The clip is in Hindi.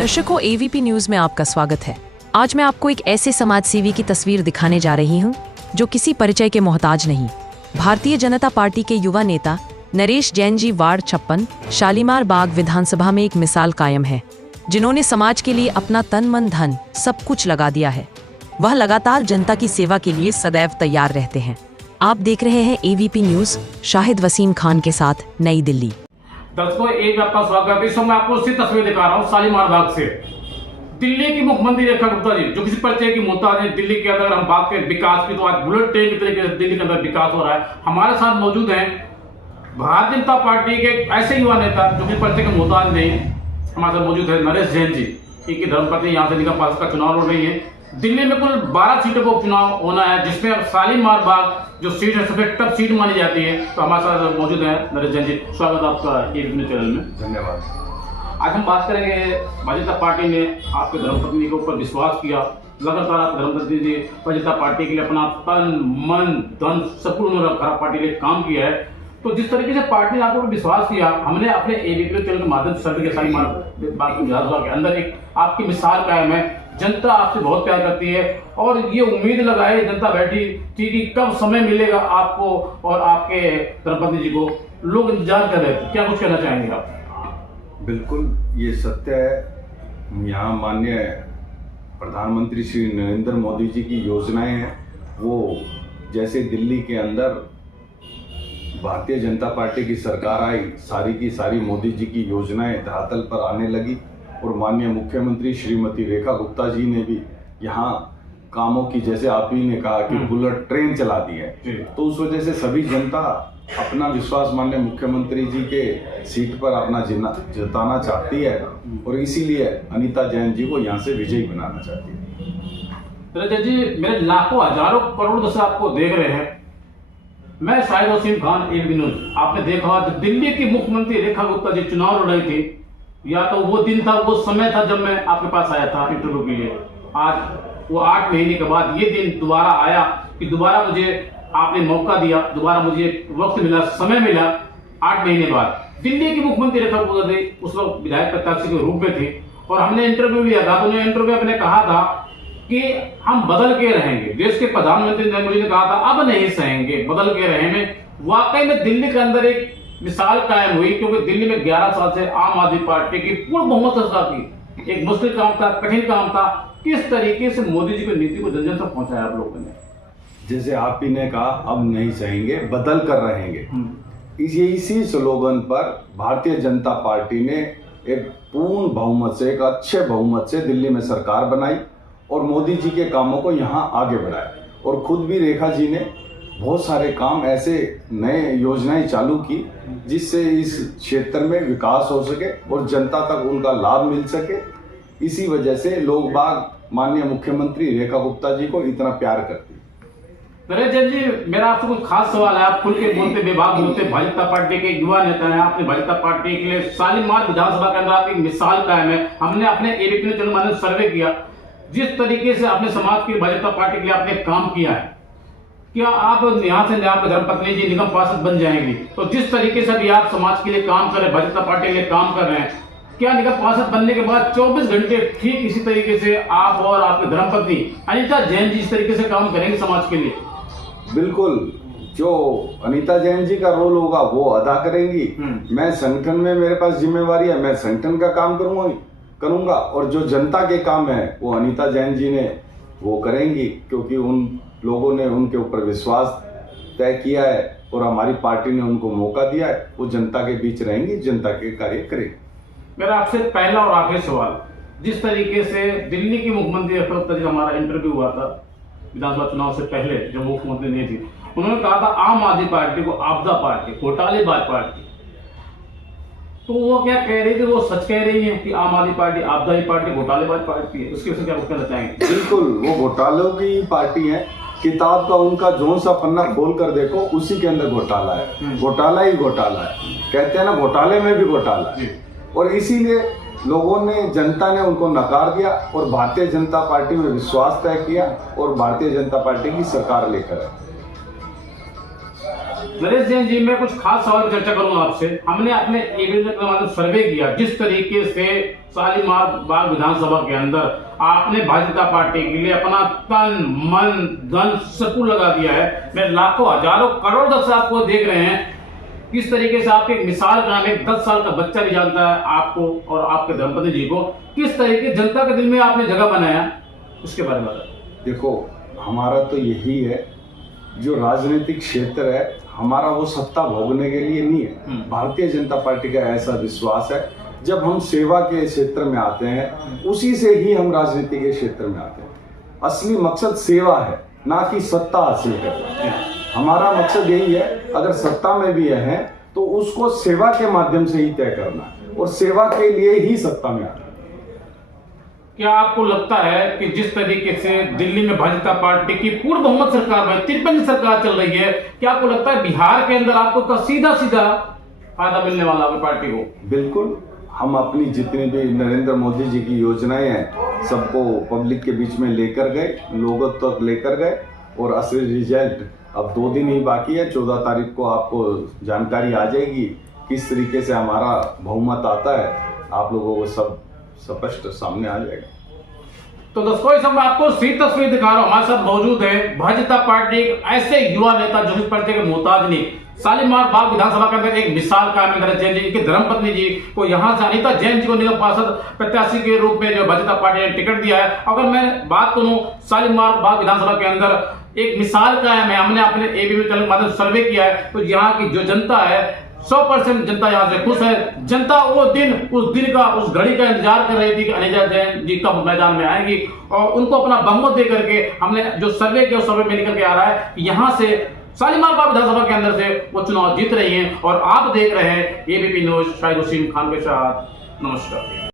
दर्शकों, एवीपी न्यूज में आपका स्वागत है। आज मैं आपको एक ऐसे समाज सेवी की तस्वीर दिखाने जा रही हूं जो किसी परिचय के मोहताज नहीं। भारतीय जनता पार्टी के युवा नेता नरेश जैन जी वार्ड 56 शालीमार बाग विधानसभा में एक मिसाल कायम है, जिन्होंने समाज के लिए अपना तन मन धन सब कुछ लगा दिया है। वह लगातार जनता की सेवा के लिए सदैव तैयार रहते हैं। आप देख रहे हैं एवीपी न्यूज, शाहिद वसीम खान के साथ, नई दिल्ली। दर्शकों, एक आपका स्वागत है। इस समय आपको उसकी तस्वीर दिखा रहा हूँ शालीमार बाग से। दिल्ली की मुख्यमंत्री रेखा गुप्ता जी, जो किसी परिचय की मोहताज है। दिल्ली के अंदर हम बात करें विकास की, तो आज बुलेट ट्रेन की तरीके से दिल्ली के अंदर विकास हो रहा है। हमारे साथ मौजूद हैं भारतीय जनता पार्टी के ऐसे युवा नेता जो किसी परिचय के मोहताज नहीं। हमारे साथ मौजूद है नरेश जैन जी, इनकी धर्मपत्नी यहाँ से निगम पार्षद का चुनाव लड़ रही है। दिल्ली में कुल 12 सीटों को उपचुनाव होना है, जिसमें अब शालीमार बाग जो सीट है सबसे टफ सीट मानी जाती है। तो हमारे साथ मौजूद है नरेश जैन जी। स्वागत आपका एवीपी चैनल में। धन्यवाद। आज हम बात करेंगे, भारतीय जनता पार्टी ने आपके धर्मपत्नी के ऊपर विश्वास किया। लगातार आप धर्मपत्नी जी भारतीय जनता पार्टी के लिए अपना तन मन धन सब कुछ उन्होंने रखा, पार्टी के लिए काम किया है। तो जिस तरीके से पार्टी ने आपको विश्वास किया, हमने अपने एवीपी चैनल के माध्यम से सर्वे के शालीमार बाग की विधानसभा के अंदर एक आपकी मिसाल कायम है। जनता आपसे बहुत प्यार करती है और ये उम्मीद लगाए जनता बैठी थी कि कब समय मिलेगा आपको और आपके धर्मपत्नी जी को। लोग इंतजार कर रहे थे। क्या कुछ कहना चाहेंगे आप? बिल्कुल, ये सत्य है। यहाँ माननीय प्रधानमंत्री श्री नरेंद्र मोदी जी की योजनाएं हैं, वो जैसे दिल्ली के अंदर भारतीय जनता पार्टी की सरकार आई, सारी की सारी मोदी जी की योजनाएं धरातल पर आने लगी। और माननीय मुख्यमंत्री श्रीमती रेखा गुप्ता जी ने भी यहाँ कामों की, जैसे आप ही ने कहा कि बुलेट ट्रेन चला दी है, तो उस वजह से सभी जनता अपना विश्वास माननीय मुख्यमंत्री जी के सीट पर अपना जताना चाहती है और इसीलिए अनीता जैन जी को यहाँ से विजयी बनाना चाहती है। जैन जी, मेरे लाखों हजारों करोड़ दर्शक आपको देख रहे हैं। मैं शाहिद वसीम खान, एवीपी न्यूज। आपने देखा दिल्ली की मुख्यमंत्री रेखा गुप्ता जी चुनाव लड़ रही थी, या तो वो दिन था, वो समय था जब मैं आपके पास आया था इंटरव्यू के लिए। आज वो 8 महीने के बाद ये दिन दोबारा आया कि दोबारा मुझे आपने मौका दिया, दोबारा मुझे वक्त मिला, समय मिला। 8 महीने बाद दिल्ली की मुख्यमंत्री रेखा गुप्ता जी उस वक्त विधायक प्रत्याशी के रूप में थे और हमने इंटरव्यू लिया था। तो उन्होंने इंटरव्यू में कहा था कि हम बदल के रहेंगे। देश के प्रधानमंत्री नरेंद्र मोदी ने कहा था अब नहीं सहेंगे, बदल के रहेंगे। वाकई में दिल्ली के अंदर एक मिसाल कायम हुई, क्योंकि दिल्ली में 11 साल से आम आदमी पार्टी की पूर्ण बहुमत सरकार की। एक मुश्किल काम था, कठिन काम था। किस तरीके से मोदी जी की नीति को जन जन तक पहुंचाया आप लोगों ने? जैसे आप ही ने कहा, अब नहीं सहेंगे, बदल कर रहेंगे। इसी स्लोगन पर भारतीय जनता पार्टी ने एक पूर्ण बहुमत से, एक अच्छे बहुमत से दिल्ली में सरकार बनाई और मोदी जी के कामों को यहाँ आगे बढ़ाया। और खुद भी रेखा जी ने बहुत सारे काम, ऐसे नए योजनाएं चालू की जिससे इस क्षेत्र में विकास हो सके और जनता तक उनका लाभ मिल सके। इसी वजह से लोग बाग माननीय मुख्यमंत्री रेखा गुप्ता जी को इतना प्यार करते हैं। नरेश जैन जी, मेरा आपसे कुछ खास सवाल है। आप खुल के बोलते, बेबाक बोलते, भारतीय जनता पार्टी के युवा नेता हैं। आपने भारतीय जनता पार्टी के लिए शालीमार विधानसभा के अंदर आपकी मिसाल कायम है। हमने अपने एवीपी चैनल माध्यम से सर्वे किया, जिस तरीके से आपने समाज की भारतीय जनता पार्टी के लिए आपने काम किया है। क्या आप यहाँ से आप धर्मपत्नी जी निगम पार्षद बन जाएंगी? तो जिस तरीके से भी आप समाज के लिए काम कर रहे हैं, भारतीय जनता पार्टी के लिए काम कर रहे हैं, क्या निगम पार्षद बनने के बाद 24 घंटे ठीक इसी तरीके से आप और आपके धर्मपत्नी अनीता जैन जी इस तरीके से काम करेंगे समाज के लिए? बिल्कुल, जो अनीता जैन जी का रोल होगा वो अदा करेंगी। मैं संगठन में, मेरे पास जिम्मेवारी है, मैं संगठन का काम करूंगा और जो जनता के काम है वो अनीता जैन जी ने वो करेंगी, क्योंकि उन लोगों ने उनके ऊपर विश्वास तय किया है और हमारी पार्टी ने उनको मौका दिया है। वो जनता के बीच रहेंगी, जनता के कार्य करेंगे। मेरा आपसे पहला और आखिरी सवाल, जिस तरीके से दिल्ली की मुख्यमंत्री रेखा गुप्ता जी का हमारा इंटरव्यू हुआ था विधानसभा चुनाव से पहले, जब मुख्यमंत्री नहीं थी, उन्होंने कहा था आम आदमी पार्टी को आपदा पार्टी, घोटालेबाज पार्टी। तो वो क्या कह रही थी? वो सच कह रही है कि आम आदमी पार्टी आपदा ही पार्टी, घोटालेबाज पार्टी है? उसके विषय क्या कहना चाहेंगे? बिल्कुल, वो घोटालों की पार्टी है। किताब का उनका जो सा पन्ना खोल कर देखो, उसी के अंदर घोटाला है। घोटाला ही घोटाला है। कहते हैं ना, घोटाले में भी घोटाला है। और इसीलिए लोगों ने, जनता ने उनको नकार दिया और भारतीय जनता पार्टी में विश्वास तय किया और भारतीय जनता पार्टी की सरकार लेकर आए। नरेश जैन जी, मैं कुछ खास सवाल पर चर्चा करूंगा आपसे। हमने अपने एबीपी के माध्यम सर्वे किया, जिस तरीके से शालीमार बाग विधानसभा के अंदर आपने भारतीय जनता पार्टी के लिए अपना तन मन धन सब कुछ लगा दिया है। मैं लाखों हजारों करोड़ दर्शक आपको देख रहे हैं, किस तरीके से आप एक मिसाल का, एक 10 साल का बच्चा भी जानता है आपको और आपके धर्मपत्नी जी को, किस तरीके जनता के दिल में आपने जगह बनाया, उसके बारे में बताएं। देखो, हमारा तो यही है, जो राजनीतिक क्षेत्र है हमारा, वो सत्ता भोगने के लिए नहीं है। भारतीय जनता पार्टी का ऐसा विश्वास है, जब हम सेवा के क्षेत्र में आते हैं उसी से ही हम राजनीति के क्षेत्र में आते हैं। असली मकसद सेवा है, ना कि सत्ता हासिल करना। हमारा मकसद यही है, अगर सत्ता में भी है तो उसको सेवा के माध्यम से ही तय करना है, और सेवा के लिए ही सत्ता में आना है। क्या आपको लगता है कि जिस तरीके से दिल्ली में भाजपा जनता पार्टी की पूर्ण बहुमत सरकार में 53 सरकार चल रही है, क्या आपको लगता है बिहार के अंदर आपको सीधा सीधा फायदा मिलने वाला है पार्टी को? बिल्कुल, हम अपनी जितनी भी नरेंद्र मोदी जी की योजनाएं हैं सबको पब्लिक के बीच में लेकर गए, लोगों तक लेकर गए, और असली रिजल्ट अब 2 दिन ही बाकी है। 14 तारीख को आपको जानकारी आ जाएगी किस तरीके से हमारा बहुमत आता है, आप लोगों को सब स्पष्ट सामने आ जाएगा। तो दोस्तों, इस समय आपको सीधी तस्वीर दिखा रहा हूं, हमारे साथ मौजूद है भारतीय जनता पार्टी एक ऐसे युवा नेता जो इस परिचय के मोहताज नहीं। शालीमार बाग विधानसभा के अंदर एक मिसाल कायम है। नरेश जैन जी की धर्मपत्नी जी को यहां से अनीता जैन जी को निगम पार्षद प्रत्याशी के रूप में जो भारतीय जनता पार्टी ने टिकट दिया है। अगर मैं बात करूं, शालीमार बाग विधानसभा के अंदर एक मिसाल कायम है। हमने अपने एबीपी के माध्यम सर्वे किया है, तो यहाँ की जो जनता है 100% जनता यहाँ से खुश है। जनता वो दिन, उस दिन का, उस घड़ी का इंतजार कर रही थी कि अनीता जैन जी कब मैदान में आएंगी, और उनको अपना बहुमत दे करके हमने जो सर्वे किया, उस सर्वे में निकल के आ रहा है कि यहाँ से शालीमार बाग विधानसभा के अंदर से वो चुनाव जीत रही हैं। और आप देख रहे हैं एबीपी न्यूज, शाहिद वसीम खान के साथ। नमस्कार।